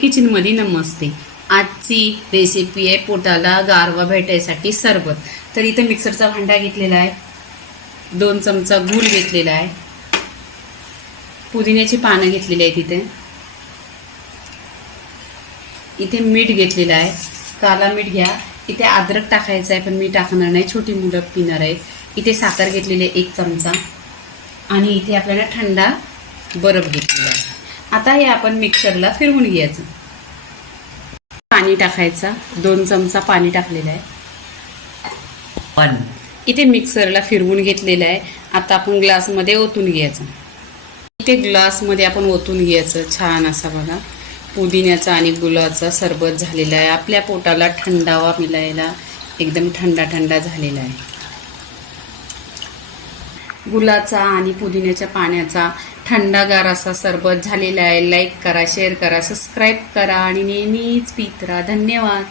किचनमध्ये नमस्ते. आजची रेसिपी आहे पोटाला गारवा भेटायसाठी सरबत. तर इथं मिक्सरचा भांडा घेतलेला आहे. दोन चमचा गूळ घेतलेला आहे. पुदिन्याची पानं घेतलेली आहेत इथे. इथे मीठ घेतलेलं आहे. काला मीठ घ्या. इथे अद्रक टाकायचं आहे पण मी टाकणार नाही. छोटी मुलं पिणार आहेत. इथे साखर घेतलेली आहे एक चमचा. आणि इथे आपल्याला थंडा बर्फ घेतलेला आहे. आता हे आपण मिक्सरला फिरवून घ्यायचं. पाणी टाकायचं. दोन चमचा पाणी टाकलेलं आहे. वन. इथे मिक्सरला फिरवून घेतलेलं आहे. आता आपण ग्लासमध्ये ओतून घ्यायचं. इथे ग्लासमध्ये आपण ओतून घ्यायचं. छान असा बघा. पुदिन्याचा आणि गुलाचा सरबत झालेला आहे. आपल्या पोटाला थंडावा मिळायला एकदम थंडा थंडा झालेला आहे. गुलाचा आणि पुदिन्याच्या पाण्याचा थंडागार असा सरबत झालेला आहे. लाईक करा शेअर करा सबस्क्राईब करा आणि नेहमीच पीत राहा. धन्यवाद.